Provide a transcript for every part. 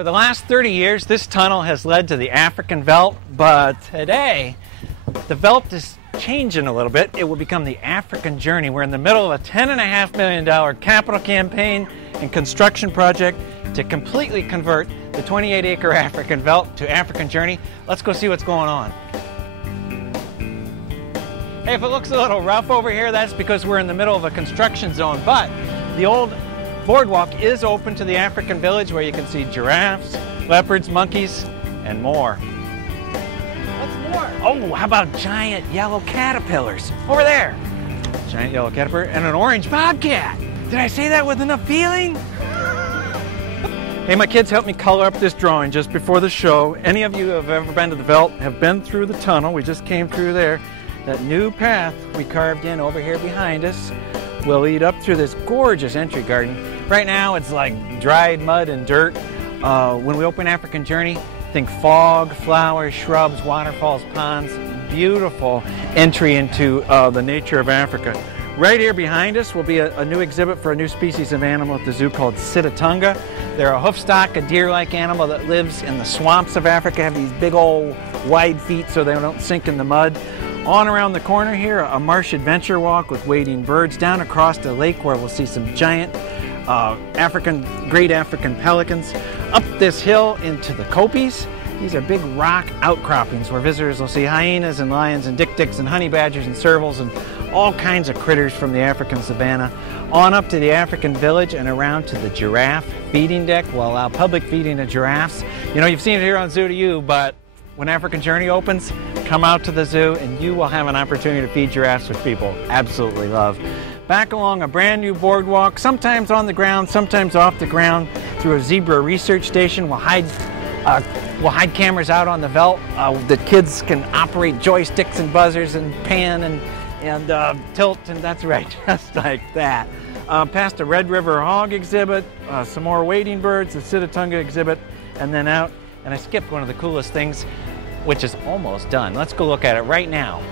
For the last 30 years, this tunnel has led to the African veldt, but today, the veldt is changing a little bit. It will become the African Journey. We're in the middle of a $10.5 million capital campaign and construction project to completely convert the 28-acre African veldt to African Journey. Let's go see what's going on. Hey, if it looks a little rough over here, that's because we're in the middle of a construction zone, but the old boardwalk is open to the African village where you can see giraffes, leopards, monkeys, and more. What's more? Oh, how about giant yellow caterpillars? Over there. Giant yellow caterpillar and an orange bobcat. Did I say that with enough feeling? Hey, my kids helped me color up this drawing just before the show. Any of you who have ever been to the veldt have been through the tunnel. We just came through there. That new path we carved in over here behind us will lead up through this gorgeous entry garden. Right now it's like dried mud and dirt. When we open African Journey, think fog, flowers, shrubs, waterfalls, ponds. Beautiful entry into the nature of Africa. Right here behind us will be a new exhibit for a new species of animal at the zoo called Sitatunga. They're a hoofstock, a deer-like animal that lives in the swamps of Africa, have these big old wide feet so they don't sink in the mud. On around the corner here, a Marsh Adventure walk with wading birds. Down across the lake where we'll see some giant great African pelicans. Up this hill into the Kopis. These are big rock outcroppings where visitors will see hyenas and lions and dik-diks and honey badgers and servals and all kinds of critters from the African savanna. On up to the African village and around to the giraffe feeding deck. We'll allow public feeding of giraffes. You know, you've seen it here on Zoo to You, but when African Journey opens, come out to the zoo and you will have an opportunity to feed giraffes, which people absolutely love. Back along a brand new boardwalk, sometimes on the ground, sometimes off the ground, through a zebra research station. We'll hide cameras out on the veldt. The kids can operate joysticks and buzzers and pan and tilt, and that's right, just like that. Past a Red River hog exhibit, some more wading birds, the Sitatunga exhibit, and then out. And I skipped one of the coolest things, which is almost done. Let's go look at it right now.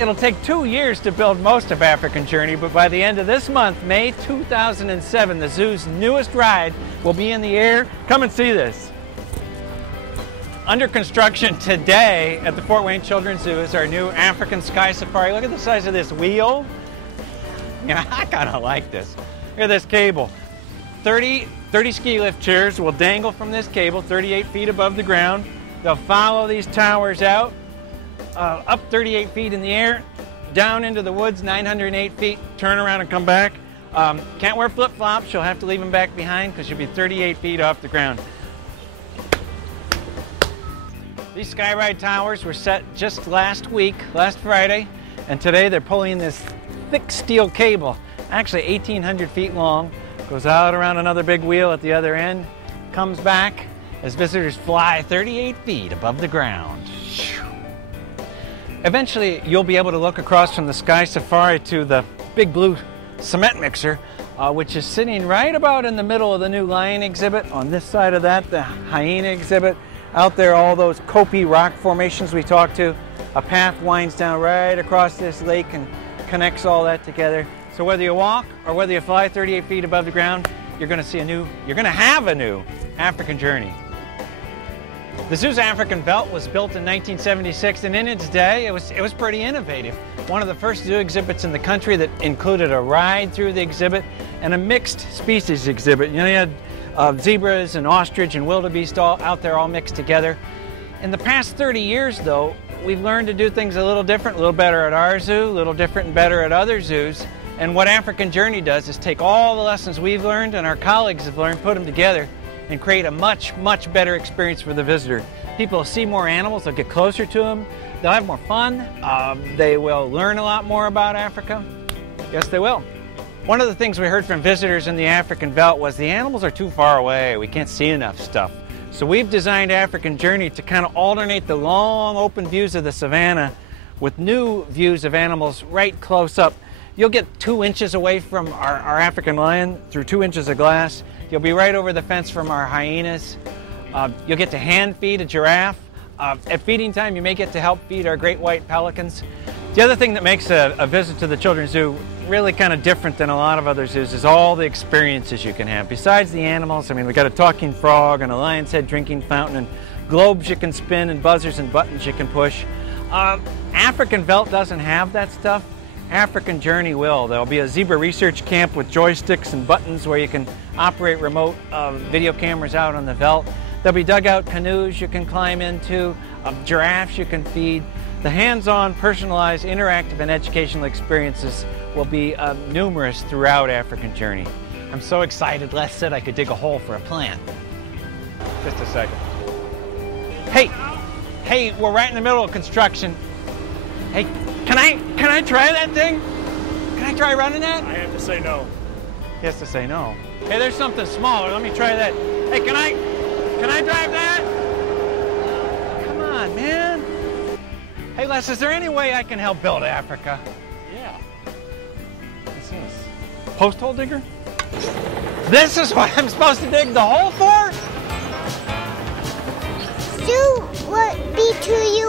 It'll take 2 years to build most of African Journey, but by the end of this month, May 2007, the zoo's newest ride will be in the air. Come and see this. Under construction today at the Fort Wayne Children's Zoo is our new African Sky Safari. Look at the size of this wheel. Yeah, I kind of like this. Look at this cable. 30 ski lift chairs will dangle from this cable 38 feet above the ground. They'll follow these towers out, up 38 feet in the air, down into the woods 908 feet, turn around and come back. Can't wear flip-flops, you'll have to leave them back behind because you'll be 38 feet off the ground. These skyride towers were set just last Friday, and today they're pulling this thick steel cable, actually 1,800 feet long, goes out around another big wheel at the other end, comes back as visitors fly 38 feet above the ground. Eventually, you'll be able to look across from the Sky Safari to the big blue cement mixer, which is sitting right about in the middle of the new lion exhibit. On this side of that, the hyena exhibit. Out there, all those Kopi rock formations we talked to. A path winds down right across this lake and connects all that together. So whether you walk or whether you fly 38 feet above the ground, you're going to have a new African Journey. The zoo's African veldt was built in 1976, and in its day, it was pretty innovative. One of the first zoo exhibits in the country that included a ride through the exhibit and a mixed species exhibit. You know, you had zebras and ostrich and wildebeest all out there all mixed together. In the past 30 years, though, we've learned to do things a little different, a little better at our zoo, a little different and better at other zoos. And what African Journey does is take all the lessons we've learned and our colleagues have learned, put them together, and create a much, much better experience for the visitor. People will see more animals, they'll get closer to them, they'll have more fun, they will learn a lot more about Africa. Yes, they will. One of the things we heard from visitors in the African veldt was the animals are too far away, we can't see enough stuff. So we've designed African Journey to kind of alternate the long open views of the savannah with new views of animals right close up. You'll get 2 inches away from our African lion through 2 inches of glass. You'll be right over the fence from our hyenas. You'll get to hand feed a giraffe. At feeding time, you may get to help feed our great white pelicans. The other thing that makes a visit to the Children's Zoo really kind of different than a lot of other zoos is all the experiences you can have. Besides the animals, I mean, we got a talking frog and a lion's head drinking fountain and globes you can spin and buzzers and buttons you can push. African Veldt doesn't have that stuff. African Journey will. There'll be a zebra research camp with joysticks and buttons where you can operate remote video cameras out on the veldt. There'll be dugout canoes you can climb into, giraffes you can feed. The hands-on, personalized, interactive, and educational experiences will be numerous throughout African Journey. I'm so excited, Les said I could dig a hole for a plant. Just a second. Hey, we're right in the middle of construction. Hey, can I try that thing? Can I try running that? I have to say no. He has to say no. Hey, there's something smaller. Let me try that. Hey, can I drive that? Come on, man. Hey, Les, is there any way I can help build Africa? Yeah. What's this? Post hole digger? This is what I'm supposed to dig the hole for? Sue would be to you